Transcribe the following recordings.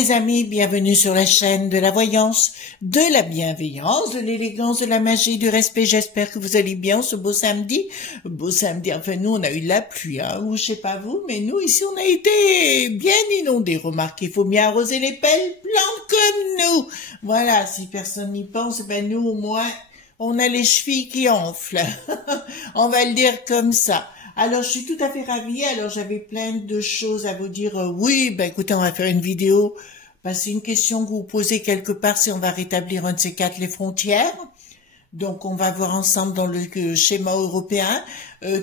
les amis, bienvenue sur la chaîne de la voyance, de la bienveillance, de l'élégance, de la magie, du respect. J'espère que vous allez bien ce beau samedi. Beau samedi, enfin nous on a eu de la pluie, hein, ou je sais pas vous, mais nous ici on a été bien inondés. Remarquez, il faut bien arroser les belles plantes comme nous. Voilà, si personne n'y pense, ben nous au moins on a les chevilles qui enflent. On va le dire comme ça. Alors, je suis tout à fait ravie. Alors, j'avais plein de choses à vous dire. Oui, ben écoutez, on va faire une vidéo. Ben, c'est une question que vous posez quelque part si on va rétablir un de ces quatre les frontières. Donc, on va voir ensemble dans le schéma européen.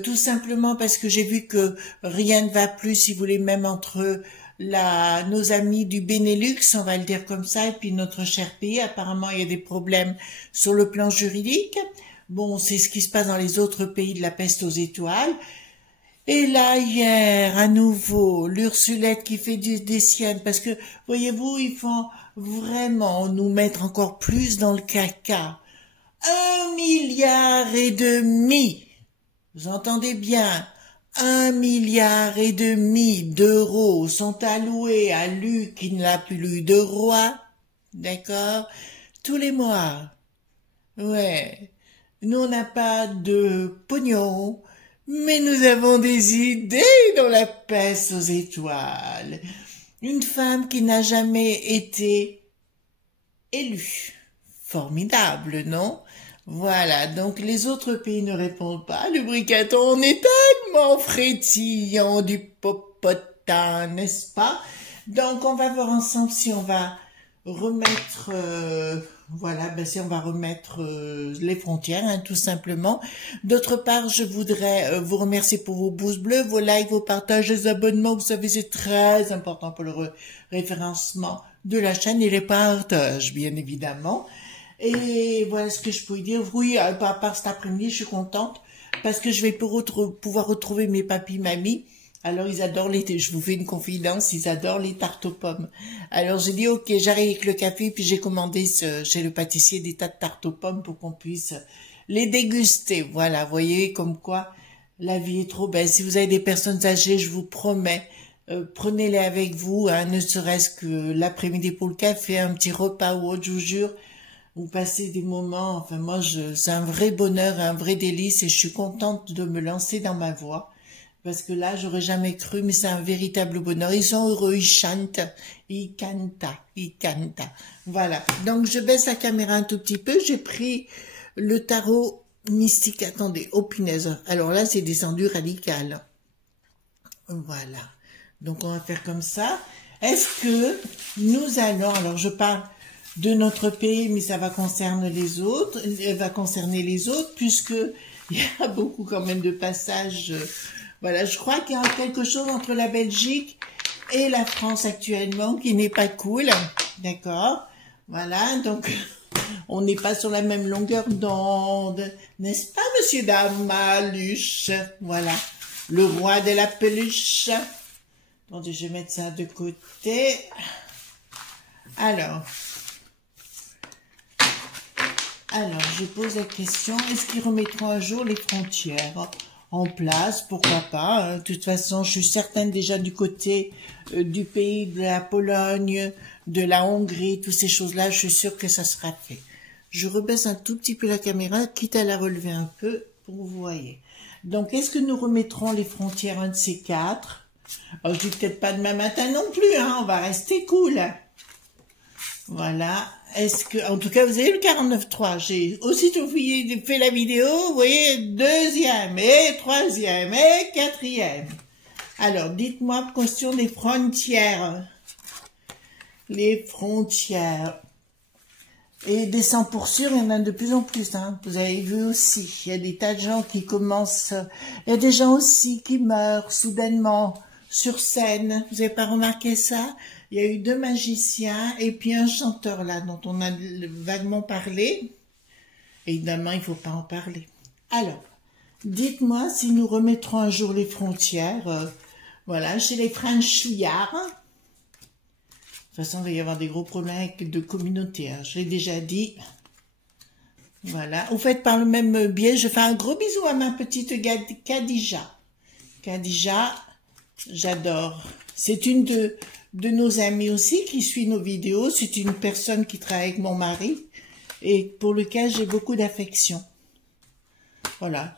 Tout simplement parce que j'ai vu que rien ne va plus, si vous voulez, même entre nos amis du Benelux, on va le dire comme ça, et puis notre cher pays. Apparemment, il y a des problèmes sur le plan juridique. Bon, c'est ce qui se passe dans les autres pays de la peste aux étoiles. Et là, hier, à nouveau, l'Ursulette qui fait des siennes, parce que, voyez-vous, ils font vraiment nous mettre encore plus dans le caca. 1,5 milliard. Vous entendez bien? 1,5 milliard d'euros sont alloués à Luc qui n'a plus de roi. D'accord? Tous les mois. Ouais. Nous, on n'a pas de pognon. Mais nous avons des idées dans la peste aux étoiles. Une femme qui n'a jamais été élue. Formidable, non? Voilà, donc les autres pays ne répondent pas. Le bricaton, on est tellement frétillant du popotin, n'est-ce pas? Donc on va voir ensemble si on va remettre... Voilà, ben si on va remettre les frontières, hein, tout simplement. D'autre part, je voudrais vous remercier pour vos pouces bleus, vos likes, vos partages, les abonnements. Vous savez, c'est très important pour le référencement de la chaîne et les partages, bien évidemment. Et voilà ce que je peux vous dire. Oui, à part cet après-midi, je suis contente parce que je vais pouvoir retrouver mes papis, mamies. Alors, ils adorent je vous fais une confidence, ils adorent les tartes aux pommes. Alors, j'ai dit, ok, j'arrive avec le café, puis j'ai commandé chez le pâtissier des tas de tartes aux pommes pour qu'on puisse les déguster. Voilà, vous voyez, comme quoi la vie est trop belle. Si vous avez des personnes âgées, je vous promets, prenez-les avec vous, hein, ne serait-ce que l'après-midi pour le café, un petit repas ou autre, je vous jure. Vous passez des moments, enfin moi, c'est un vrai bonheur, un vrai délice, et je suis contente de me lancer dans ma voie. Parce que là, j'aurais jamais cru, mais c'est un véritable bonheur. Ils sont heureux, ils chantent, ils cantent. Voilà. Donc, je baisse la caméra un tout petit peu. J'ai pris le tarot mystique. Attendez, oh punaise. Alors là, c'est descendu radical. Voilà. Donc, on va faire comme ça. Est-ce que nous allons... Alors, je parle de notre pays, mais ça va concerner les autres. Puisque il y a beaucoup quand même de passages... Voilà, je crois qu'il y a quelque chose entre la Belgique et la France actuellement qui n'est pas cool, d'accord? Voilà, donc on n'est pas sur la même longueur d'onde, n'est-ce pas, monsieur Damaluche? Voilà, le roi de la peluche. Attendez, je vais mettre ça de côté. Alors, je pose la question, est-ce qu'ils remettront un jour les frontières en place, pourquoi pas, hein. De toute façon, je suis certaine déjà du côté du pays de la Pologne, de la Hongrie, toutes ces choses-là, je suis sûre que ça sera fait. Je rebaisse un tout petit peu la caméra, quitte à la relever un peu, pour que vous voyez. Donc, est-ce que nous remettrons les frontières, un de ces quatre? Oh, je dis peut-être pas demain matin non plus, hein, on va rester cool. Voilà. Est-ce que, en tout cas, vous avez le 49.3. J'ai aussitôt fait la vidéo, vous voyez, deuxième et troisième et quatrième. Alors, dites-moi, question des frontières. Les frontières. Et des 100%, il y en a de plus en plus, hein. Vous avez vu aussi. Il y a des tas de gens qui commencent, il y a des gens aussi qui meurent soudainement sur scène. Vous n'avez pas remarqué ça? Il y a eu 2 magiciens et puis un chanteur là dont on a vaguement parlé. Évidemment, il ne faut pas en parler. Alors, dites-moi si nous remettrons un jour les frontières. Voilà, chez les franchouillards. De toute façon, il va y avoir des gros problèmes de communauté. Hein. Je l'ai déjà dit. Voilà. Au fait, par le même biais, je fais un gros bisou à ma petite Khadija. Khadija, j'adore. C'est une de nos amis aussi qui suit nos vidéos. C'est une personne qui travaille avec mon mari et pour lequel j'ai beaucoup d'affection. Voilà.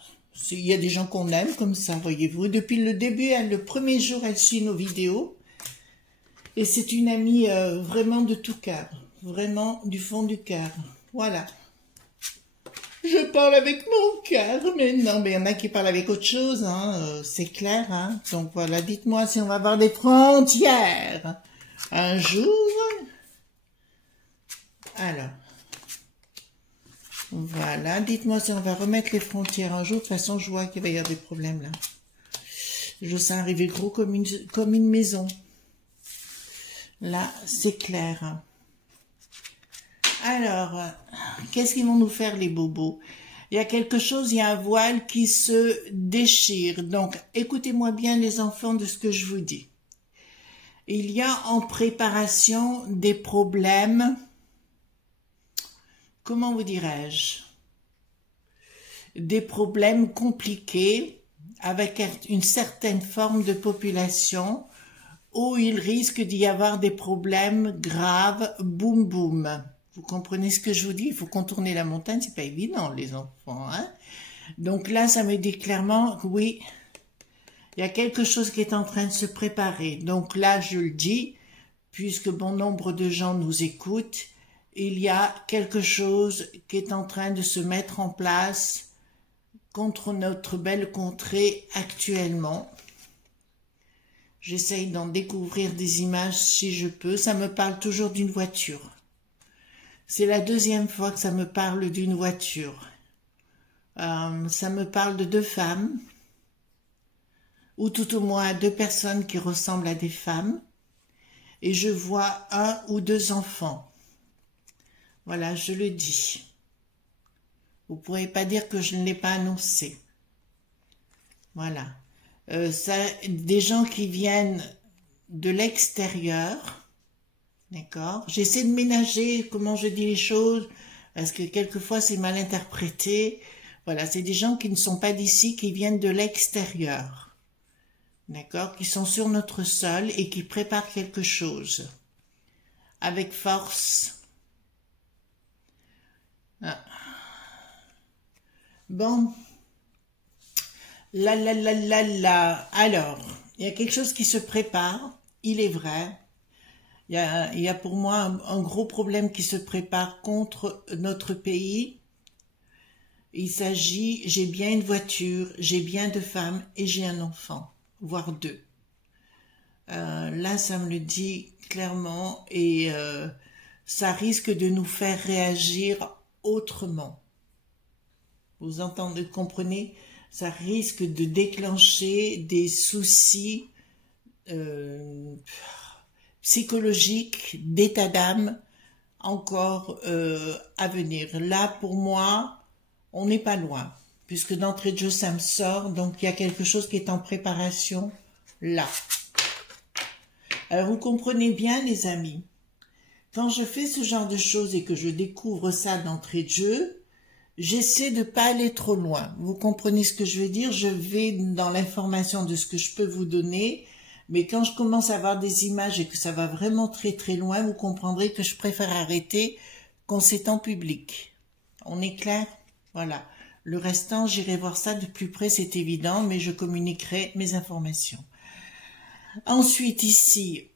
Il y a des gens qu'on aime comme ça, voyez-vous. Depuis le début, le premier jour, elle suit nos vidéos. Et c'est une amie vraiment de tout cœur. Vraiment du fond du cœur. Voilà. Je parle avec mon cœur, mais non, mais il y en a qui parlent avec autre chose, hein, c'est clair, hein. Donc voilà, dites-moi si on va avoir des frontières un jour. Alors, voilà, dites-moi si on va remettre les frontières un jour. De toute façon, je vois qu'il va y avoir des problèmes là. Je sens arriver gros comme une maison. Là, c'est clair. Alors, qu'est-ce qu'ils vont nous faire les bobos? Il y a quelque chose, il y a un voile qui se déchire. Donc, écoutez-moi bien les enfants de ce que je vous dis. Il y a en préparation des problèmes, comment vous dirais-je? Des problèmes compliqués avec une certaine forme de population où il risque d'y avoir des problèmes graves, boum boum. Vous comprenez ce que je vous dis? Il faut contourner la montagne, c'est pas évident, les enfants, hein? Donc là, ça me dit clairement que oui, il y a quelque chose qui est en train de se préparer. Donc là, je le dis, puisque bon nombre de gens nous écoutent, il y a quelque chose qui est en train de se mettre en place contre notre belle contrée actuellement. J'essaye d'en découvrir des images si je peux. Ça me parle toujours d'une voiture. C'est la deuxième fois que ça me parle d'une voiture. Ça me parle de deux femmes, ou tout au moins deux personnes qui ressemblent à des femmes, et je vois un ou deux enfants. Voilà, je le dis. Vous ne pourrez pas dire que je ne l'ai pas annoncé. Voilà. Des gens qui viennent de l'extérieur. D'accord. J'essaie de ménager comment je dis les choses, parce que quelquefois c'est mal interprété. Voilà, c'est des gens qui ne sont pas d'ici, qui viennent de l'extérieur. D'accord, qui sont sur notre sol et qui préparent quelque chose. Avec force. Ah. Bon. Alors, il y a quelque chose qui se prépare, il est vrai. Il y a pour moi un gros problème qui se prépare contre notre pays. Il s'agit, j'ai bien une voiture, j'ai bien deux femmes et j'ai un enfant, voire deux. Là, ça me le dit clairement et ça risque de nous faire réagir autrement. Vous entendez, comprenez? Ça risque de déclencher des soucis psychologique, d'état d'âme encore à venir. Là, pour moi, on n'est pas loin, puisque d'entrée de jeu, ça me sort, donc il y a quelque chose qui est en préparation là. Alors, vous comprenez bien, les amis, quand je fais ce genre de choses et que je découvre ça d'entrée de jeu, j'essaie de pas aller trop loin. Vous comprenez ce que je veux dire? Je vais dans l'information de ce que je peux vous donner. Mais quand je commence à avoir des images et que ça va vraiment très très loin, vous comprendrez que je préfère arrêter quand c'est en public. On est clair? Voilà. Le restant, j'irai voir ça de plus près, c'est évident, mais je communiquerai mes informations. Ensuite, ici,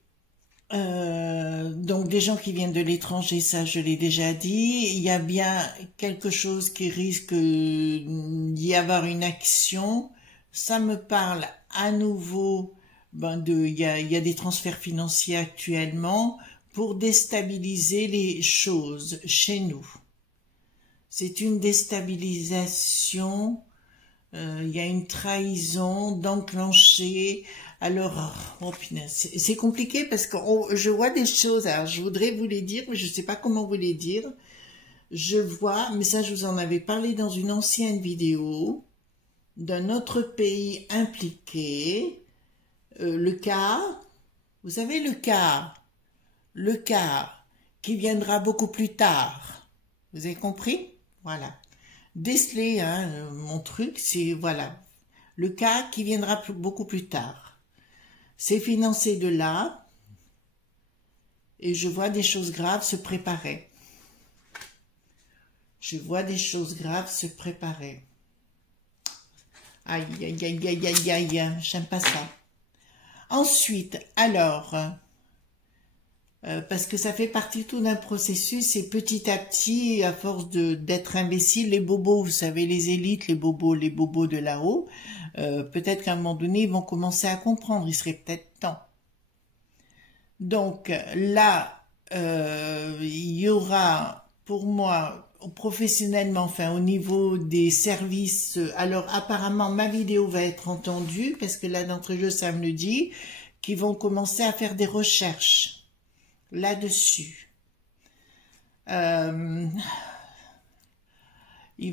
donc des gens qui viennent de l'étranger, ça je l'ai déjà dit. Il y a bien quelque chose qui risque d'y avoir une action. Ça me parle à nouveau... il y a des transferts financiers actuellement pour déstabiliser les choses chez nous. C'est une déstabilisation, il y a une trahison d'enclencher. Alors, oh punaise, c'est compliqué parce que je vois des choses, alors je voudrais vous les dire, mais je ne sais pas comment vous les dire. Je vois, mais ça je vous en avais parlé dans une ancienne vidéo, d'un autre pays impliqué. Le cas, vous savez le cas qui viendra beaucoup plus tard. Vous avez compris? Voilà. Déceler, hein, mon truc, c'est, voilà. Le cas qui viendra beaucoup plus tard. C'est financé de là. Et je vois des choses graves se préparer. Je vois des choses graves se préparer. Aïe, aïe, aïe, aïe, aïe, aïe, j'aime pas ça. Ensuite, alors, parce que ça fait partie tout d'un processus et petit à petit, à force d'être imbécile, les bobos, vous savez, les élites, les bobos de là-haut, peut-être qu'à un moment donné, ils vont commencer à comprendre, il serait peut-être temps. Donc là, il y aura pour moi, professionnellement, enfin au niveau des services, alors apparemment ma vidéo va être entendue, parce que là d'entrée de jeu, ça me le dit, qu'ils vont commencer à faire des recherches là-dessus. Ils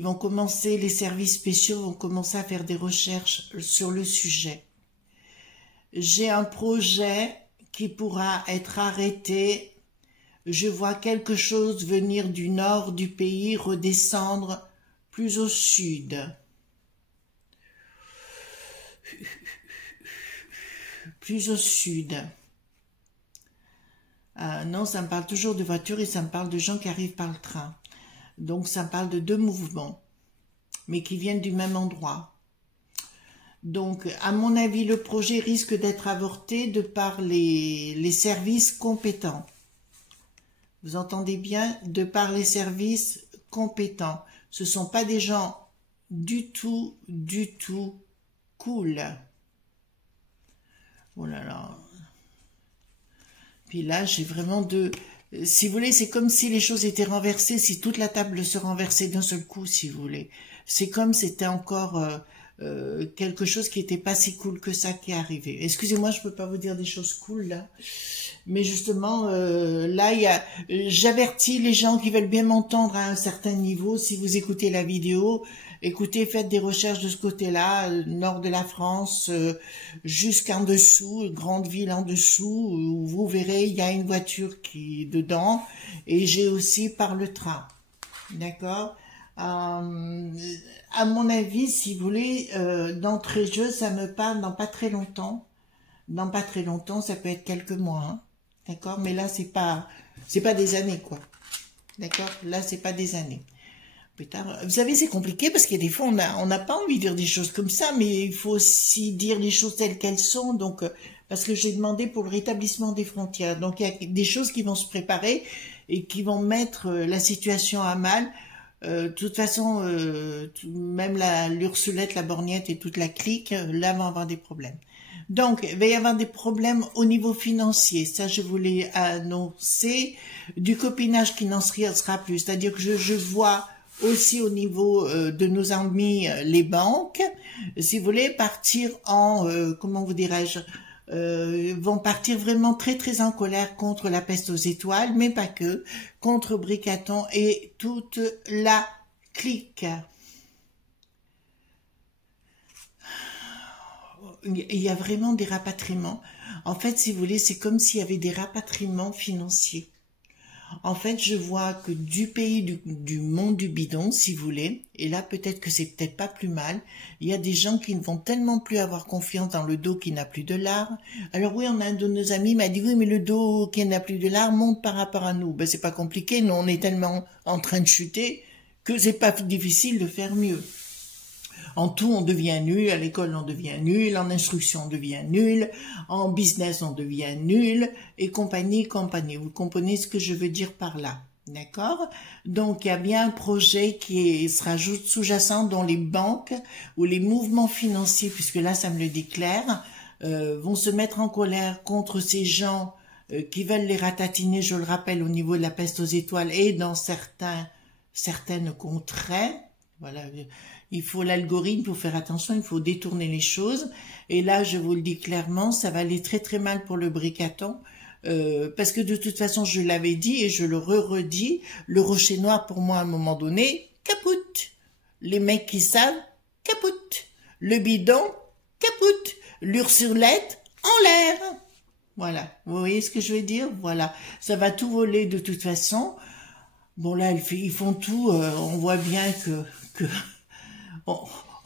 vont commencer, les services spéciaux vont commencer à faire des recherches sur le sujet. J'ai un projet qui pourra être arrêté. Je vois quelque chose venir du nord du pays, redescendre plus au sud. Plus au sud. Non, ça me parle toujours de voitures et ça me parle de gens qui arrivent par le train. Donc ça me parle de deux mouvements, mais qui viennent du même endroit. Donc, à mon avis, le projet risque d'être avorté de par les services compétents. Vous entendez bien? De par les services compétents. Ce ne sont pas des gens du tout cool. Oh là là. Puis là, j'ai vraiment si vous voulez, c'est comme si les choses étaient renversées, si toute la table se renversait d'un seul coup, si vous voulez. C'est comme c'était encore quelque chose qui n'était pas si cool que ça qui est arrivé. Excusez-moi, je peux pas vous dire des choses cool là. Mais justement, là, j'avertis les gens qui veulent bien m'entendre à un certain niveau. Si vous écoutez la vidéo, écoutez, faites des recherches de ce côté-là, nord de la France, jusqu'en dessous, grande ville en dessous, où vous verrez, il y a une voiture qui est dedans, et j'ai aussi par le train. D'accord? À mon avis, si vous voulez, d'entrée de jeu, ça me parle dans pas très longtemps. Dans pas très longtemps, ça peut être quelques mois, hein. D'accord? Mais là, c'est pas des années, quoi. D'accord? Là, c'est pas des années. Putain, vous savez, c'est compliqué parce qu'il y a des fois, on n'a pas envie de dire des choses comme ça, mais il faut aussi dire les choses telles qu'elles sont. Donc, parce que j'ai demandé pour le rétablissement des frontières. Donc, il y a des choses qui vont se préparer et qui vont mettre la situation à mal. De toute façon, même l'Ursulette, la Borgnette et toute la clique, là, vont avoir des problèmes. Donc, il va y avoir des problèmes au niveau financier. Ça, je voulais annoncer. Du copinage qui n'en sera plus. C'est-à-dire que je vois aussi au niveau de nos amis, les banques, si vous voulez, partir en, comment vous dirais-je, vont partir vraiment très en colère contre la peste aux étoiles, mais pas que, contre Bricaton et toute la clique. Il y a vraiment des rapatriements. En fait, si vous voulez, c'est comme s'il y avait des rapatriements financiers. En fait, je vois que du pays du monde du bidon, si vous voulez, et là peut-être que c'est peut-être pas plus mal, il y a des gens qui ne vont tellement plus avoir confiance dans le dos qui n'a plus de lard. Alors oui, on a un de nos amis m'a dit oui, mais le dos qui n'a plus de lard monte par rapport à nous. Ben c'est pas compliqué, nous on est tellement en train de chuter que c'est pas difficile de faire mieux. En tout, on devient nul, à l'école on devient nul, en instruction on devient nul, en business on devient nul, et compagnie. Vous comprenez ce que je veux dire par là, d'accord? Donc, il y a bien un projet qui sera sous-jacent dans les banques ou les mouvements financiers, puisque là, ça me le déclare, vont se mettre en colère contre ces gens qui veulent les ratatiner, je le rappelle, au niveau de la peste aux étoiles et dans certaines contrées. Voilà, il faut l'algorithme, il faut faire attention, il faut détourner les choses. Et là, je vous le dis clairement, ça va aller très mal pour le Bricaton. Parce que de toute façon, je l'avais dit et je le redis, le rocher noir, pour moi, à un moment donné, capoute. Les mecs qui savent, capoute. Le bidon, capoute. L'Ursulette, en l'air. Voilà, vous voyez ce que je veux dire? Voilà, ça va tout voler de toute façon. Bon là, ils font tout, on voit bien que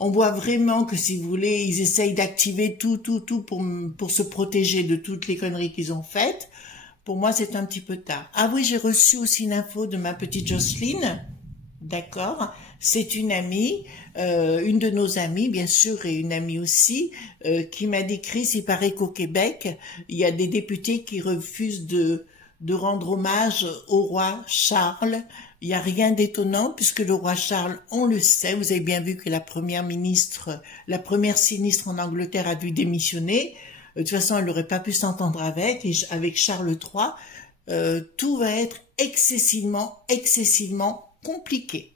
on voit vraiment que, si vous voulez, ils essayent d'activer tout pour se protéger de toutes les conneries qu'ils ont faites, pour moi, c'est un petit peu tard. Ah oui, j'ai reçu aussi une info de ma petite Jocelyne. D'accord, c'est une amie, une de nos amies bien sûr et une amie aussi, qui m'a décrit, il paraît qu'au Québec, il y a des députés qui refusent de rendre hommage au roi Charles. Il n'y a rien d'étonnant puisque le roi Charles, on le sait, vous avez bien vu que la première sinistre en Angleterre a dû démissionner. De toute façon, elle n'aurait pas pu s'entendre avec Charles III. Tout va être excessivement compliqué.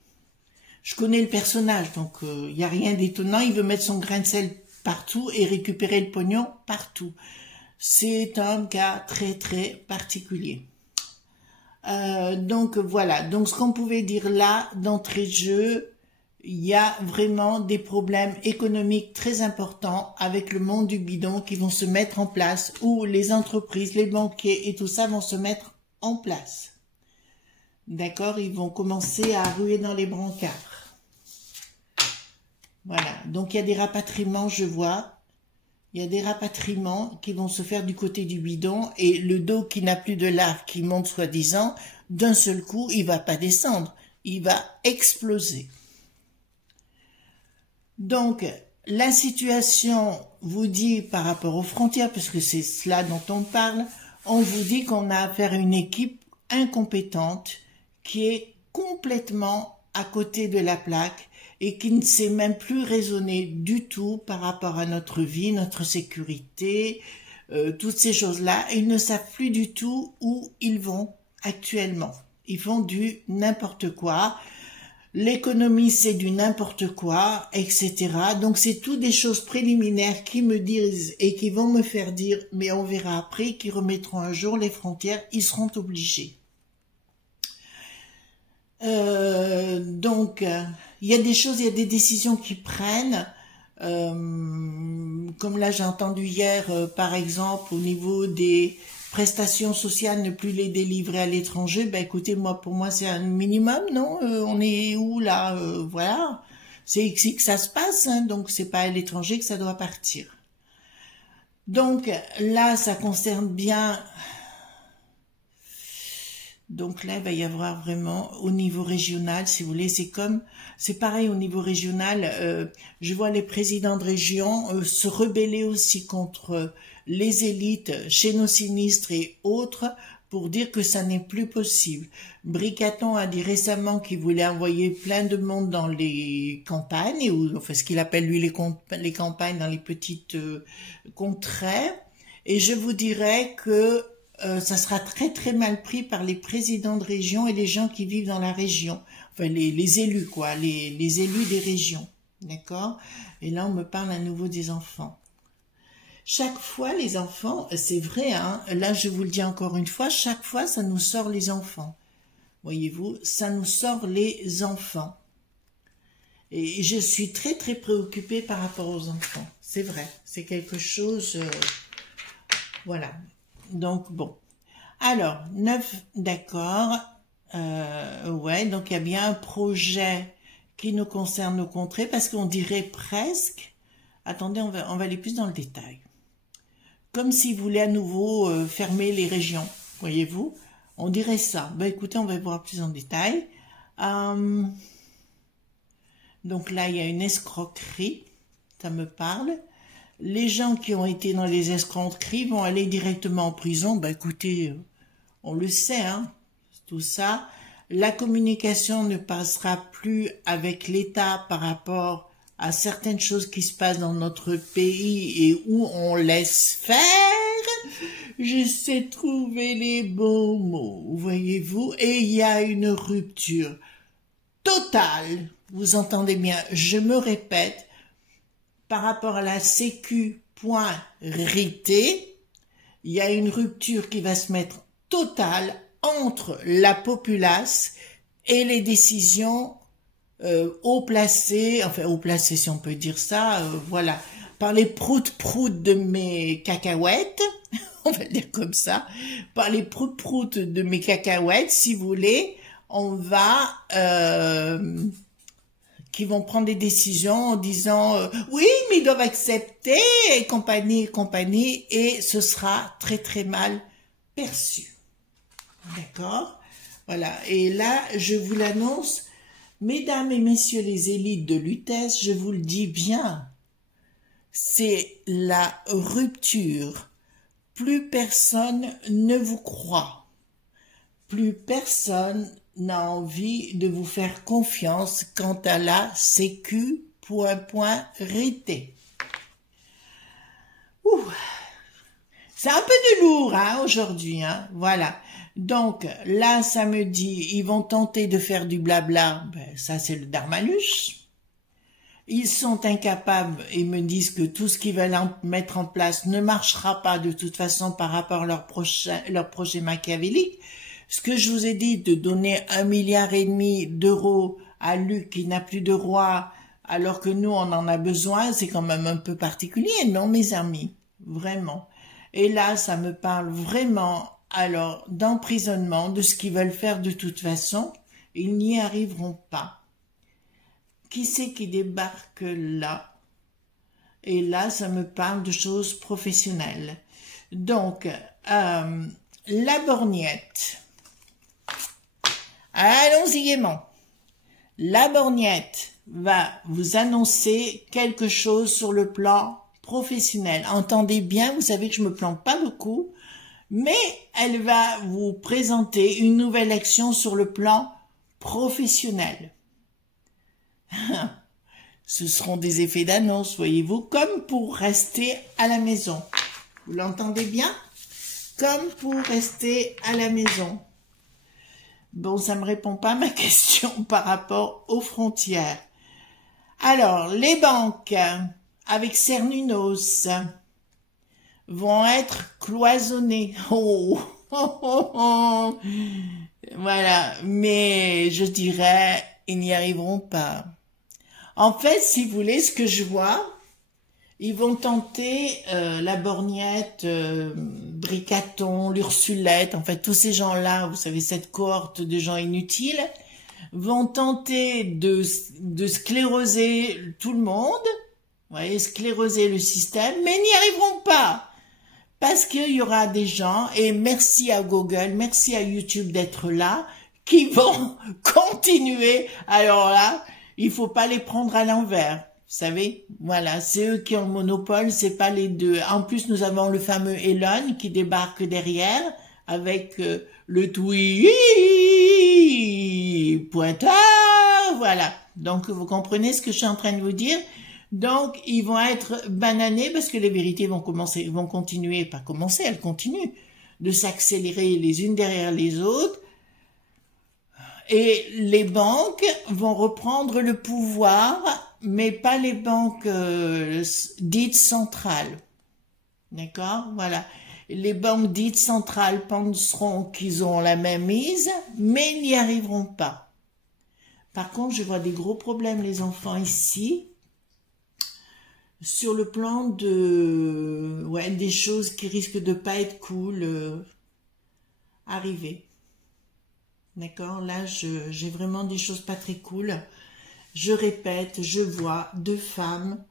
Je connais le personnage, donc il n'y a rien d'étonnant. Il veut mettre son grain de sel partout et récupérer le pognon partout. C'est un cas très particulier. Donc voilà, donc ce qu'on pouvait dire là, d'entrée de jeu, il y a vraiment des problèmes économiques très importants avec le monde du bidon qui vont se mettre en place, où les entreprises, les banquiers et tout ça vont se mettre en place. D'accord, ils vont commencer à ruer dans les brancards. Voilà, donc il y a des rapatriements, je vois. Il y a des rapatriements qui vont se faire du côté du bidon et le dos qui n'a plus de lave, qui monte soi-disant, d'un seul coup, il va pas descendre, il va exploser. Donc, la situation vous dit par rapport aux frontières, parce que c'est cela dont on parle, on vous dit qu'on a affaire à une équipe incompétente qui est complètement à côté de la plaque et qui ne sait même plus raisonner du tout par rapport à notre vie, notre sécurité, toutes ces choses-là. Ils ne savent plus du tout où ils vont actuellement. Ils font du n'importe quoi. L'économie, c'est du n'importe quoi, etc. Donc, c'est tout des choses préliminaires qui me disent et qui vont me faire dire, mais on verra après, qu'ils remettront un jour les frontières, ils seront obligés. Donc, il y a des choses, il y a des décisions qui prennent, comme là j'ai entendu hier, par exemple, au niveau des prestations sociales, ne plus les délivrer à l'étranger. Ben écoutez, pour moi c'est un minimum, non? On est où là? Voilà, c'est ici que ça se passe, hein, donc c'est pas à l'étranger que ça doit partir. Donc là, ça concerne bien. Donc là, il va y avoir vraiment au niveau régional, si vous voulez, c'est pareil au niveau régional. Je vois les présidents de région se rebeller aussi contre les élites chez nos sinistres et autres pour dire que ça n'est plus possible. Bricaton a dit récemment qu'il voulait envoyer plein de monde dans les campagnes, ou enfin ce qu'il appelle lui les campagnes dans les petites contrées. Et je vous dirais que ça sera très mal pris par les présidents de région et les gens qui vivent dans la région. Enfin, les élus, quoi, les élus des régions. D'accord? Et là, on me parle à nouveau des enfants. Chaque fois, les enfants, c'est vrai, hein, là, je vous le dis encore une fois, chaque fois, ça nous sort les enfants. Voyez-vous, ça nous sort les enfants. Et je suis très préoccupée par rapport aux enfants. C'est vrai, c'est quelque chose... voilà. Donc, bon. Alors, 9, d'accord. Ouais, donc il y a bien un projet qui nous concerne nos contrées, parce qu'on dirait presque... Attendez, on va aller plus dans le détail. Comme s'ils voulaient à nouveau fermer les régions, voyez-vous. On dirait ça. Ben écoutez, on va voir plus en détail. Donc là, il y a une escroquerie. Ça me parle. Les gens qui ont été dans les escroqueries vont aller directement en prison. Ben écoutez, on le sait, hein, tout ça. La communication ne passera plus avec l'État par rapport à certaines choses qui se passent dans notre pays et où on laisse faire. Je sais trouver les bons mots, voyez-vous. Et il y a une rupture totale, vous entendez bien, je me répète, par rapport à la sécu.RT, il y a une rupture qui va se mettre totale entre la populace et les décisions haut placées, enfin haut placées si on peut dire ça, voilà, par les proutes-proutes de mes cacahuètes, on va le dire comme ça, par les proutes-proutes de mes cacahuètes, si vous voulez, on va... qui vont prendre des décisions en disant oui, mais ils doivent accepter, et compagnie, et ce sera très mal perçu. D'accord? Voilà. Et là, je vous l'annonce, mesdames et messieurs les élites de l'UTES, je vous le dis bien, c'est la rupture. Plus personne ne vous croit. Plus personne n'a envie de vous faire confiance quant à la sécu, RT. Ouh. C'est un peu de lourd hein, aujourd'hui, hein, voilà. Donc là, ça me dit, ils vont tenter de faire du blabla, ben, ça c'est le Darmanus. Ils sont incapables et me disent que tout ce qu'ils veulent mettre en place ne marchera pas de toute façon par rapport à leur projet machiavélique. Ce que je vous ai dit de donner 1,5 milliard d'euros à Luc qui n'a plus de roi alors que nous on en a besoin, c'est quand même un peu particulier, non mes amis? Vraiment. Et là, ça me parle vraiment alors d'emprisonnement, de ce qu'ils veulent faire de toute façon. Ils n'y arriveront pas. Qui c'est qui débarque là? Et là, ça me parle de choses professionnelles. Donc, la borgnette. Allons-y gaiement. La borgnette va vous annoncer quelque chose sur le plan professionnel. Entendez bien, vous savez que je me plante pas beaucoup, mais elle va vous présenter une nouvelle action sur le plan professionnel. Ce seront des effets d'annonce, voyez-vous, comme pour rester à la maison. Vous l'entendez bien? Comme pour rester à la maison. Bon, ça me répond pas à ma question par rapport aux frontières. Alors, les banques avec Cernunnos vont être cloisonnées. Oh, oh, oh, oh. Voilà, mais je dirais, ils n'y arriveront pas. En fait, si vous voulez, ce que je vois, ils vont tenter la Borgnette, Bricaton, l'Ursulette, en fait, tous ces gens-là, vous savez, cette cohorte de gens inutiles, vont tenter de scléroser tout le monde, vous voyez, scléroser le système, mais n'y arriveront pas. Parce qu'il y aura des gens, et merci à Google, merci à YouTube d'être là, qui vont continuer. Alors là, il faut pas les prendre à l'envers. Vous savez, voilà, c'est eux qui ont le monopole, c'est pas les deux. En plus, nous avons le fameux Elon qui débarque derrière avec le tweet pointeur, voilà. Donc, vous comprenez ce que je suis en train de vous dire? Donc, ils vont être bananés parce que les vérités vont continuer, pas commencer, elles continuent de s'accélérer les unes derrière les autres. Et les banques vont reprendre le pouvoir, mais pas les banques dites centrales. D'accord? Voilà. Les banques dites centrales penseront qu'ils ont la même mise, mais n'y arriveront pas. Par contre, je vois des gros problèmes, les enfants, ici, sur le plan de, ouais, des choses qui risquent de pas être cool, arriver. D'accord? Là, j'ai vraiment des choses pas très cool. Je répète, je vois 2 femmes,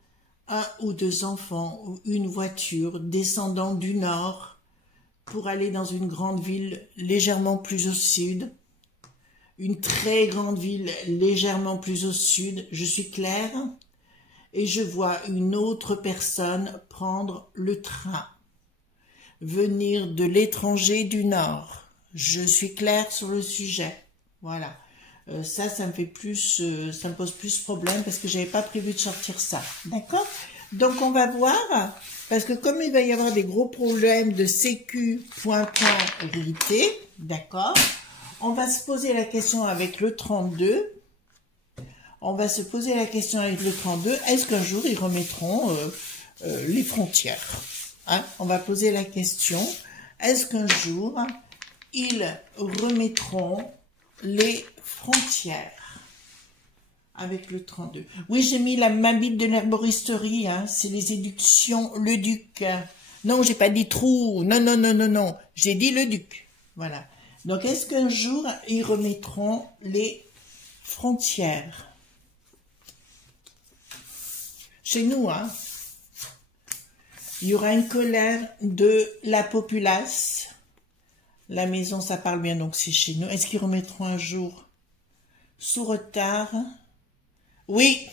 1 ou 2 enfants ou une voiture descendant du nord pour aller dans une grande ville légèrement plus au sud. Une très grande ville légèrement plus au sud, je suis claire. Et je vois une autre personne prendre le train, venir de l'étranger du nord. Je suis claire sur le sujet. Voilà. Ça me fait plus, ça me pose plus problème parce que j'avais pas prévu de sortir ça. D'accord? Donc on va voir, parce que comme il va y avoir des gros problèmes de sécu.RT, d'accord? On va se poser la question avec le 32. On va se poser la question avec le 32. Est-ce qu'un jour ils remettront les frontières? Hein? On va poser la question. Est-ce qu'un jour ils remettront les frontières avec le 32? Oui, j'ai mis ma Bible de l'herboristerie, hein, c'est les éductions Le Duc. Non, j'ai pas dit trou, non, non, non, non, non, j'ai dit Le Duc. Voilà. Donc, est-ce qu'un jour, ils remettront les frontières? Chez nous, hein, il y aura une colère de la populace La maison, ça parle bien, donc c'est chez nous. Est-ce qu'ils remettront un jour sous retard? Oui.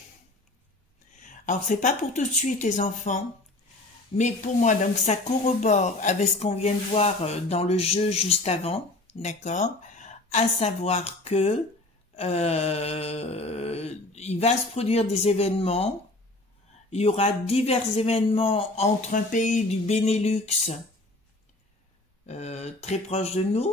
Alors, c'est pas pour tout de suite, les enfants. Mais pour moi, donc ça corrobore avec ce qu'on vient de voir dans le jeu juste avant, d'accord? À savoir que il va se produire des événements. Il y aura divers événements entre un pays du Benelux très proche de nous,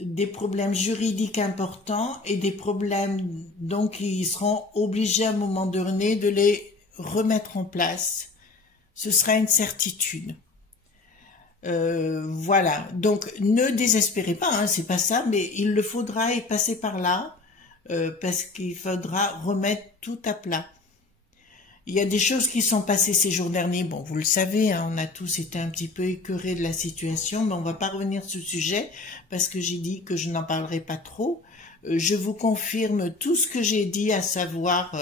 des problèmes juridiques importants et des problèmes, donc ils seront obligés à un moment donné de les remettre en place. Ce sera une certitude. Voilà, donc ne désespérez pas, hein, c'est pas ça, mais il le faudra y passer par là, parce qu'il faudra remettre tout à plat. Il y a des choses qui sont passées ces jours derniers, bon, vous le savez, hein, on a tous été un petit peu écœurés de la situation, mais on va pas revenir sur ce sujet, parce que j'ai dit que je n'en parlerai pas trop. Je vous confirme tout ce que j'ai dit, à savoir,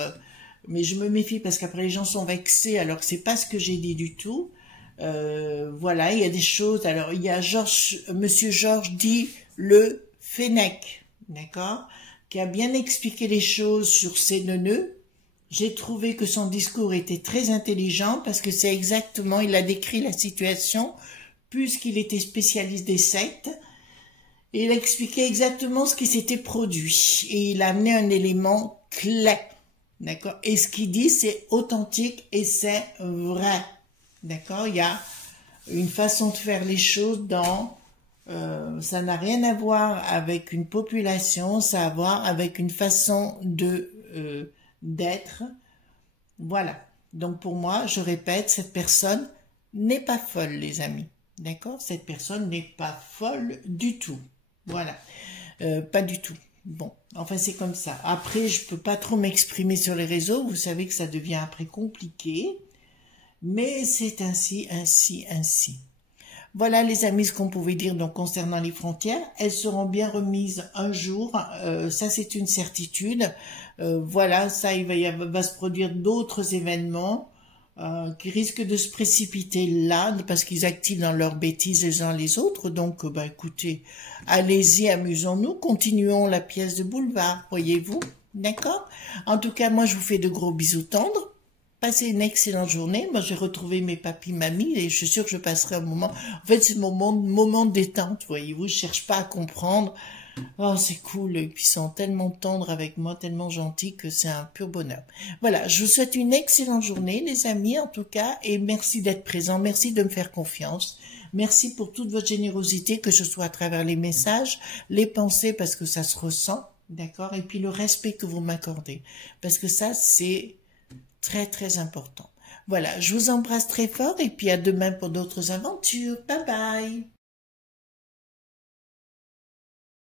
mais je me méfie parce qu'après les gens sont vexés, alors que c'est pas ce que j'ai dit du tout. Voilà, il y a des choses, alors il y a Monsieur Georges dit le Fennec, d'accord, qui a bien expliqué les choses sur ses neuneux. J'ai trouvé que son discours était très intelligent parce que c'est exactement, il a décrit la situation puisqu'il était spécialiste des sectes et il a expliqué exactement ce qui s'était produit et il a amené un élément clé, d'accord, et ce qu'il dit c'est authentique et c'est vrai, d'accord, il y a une façon de faire les choses dans... ça n'a rien à voir avec une population, ça a à voir avec une façon de... d'être, voilà. Donc pour moi, je répète, cette personne n'est pas folle, les amis, d'accord? Cette personne n'est pas folle du tout, voilà, pas du tout. Bon, enfin c'est comme ça. Après, je peux pas trop m'exprimer sur les réseaux, vous savez que ça devient après compliqué, mais c'est ainsi, ainsi. Voilà les amis ce qu'on pouvait dire donc concernant les frontières. Elles seront bien remises un jour, ça c'est une certitude. Voilà, ça va se produire d'autres événements qui risquent de se précipiter là parce qu'ils activent dans leurs bêtises les uns les autres. Donc bah écoutez, allez-y, amusons-nous, continuons la pièce de boulevard, voyez-vous, d'accord? En tout cas, moi je vous fais de gros bisous tendres. Passez une excellente journée. Moi, j'ai retrouvé mes papis, mamies et je suis sûre que je passerai un moment. En fait, c'est mon moment de détente, voyez-vous. Je cherche pas à comprendre. Oh, c'est cool. Et puis, ils sont tellement tendres avec moi, tellement gentils que c'est un pur bonheur. Voilà. Je vous souhaite une excellente journée, les amis, en tout cas. Et merci d'être présents. Merci de me faire confiance. Merci pour toute votre générosité, que ce soit à travers les messages, les pensées, parce que ça se ressent. D'accord? Et puis, le respect que vous m'accordez. Parce que ça, c'est très, très important. Voilà, je vous embrasse très fort et puis à demain pour d'autres aventures. Bye bye.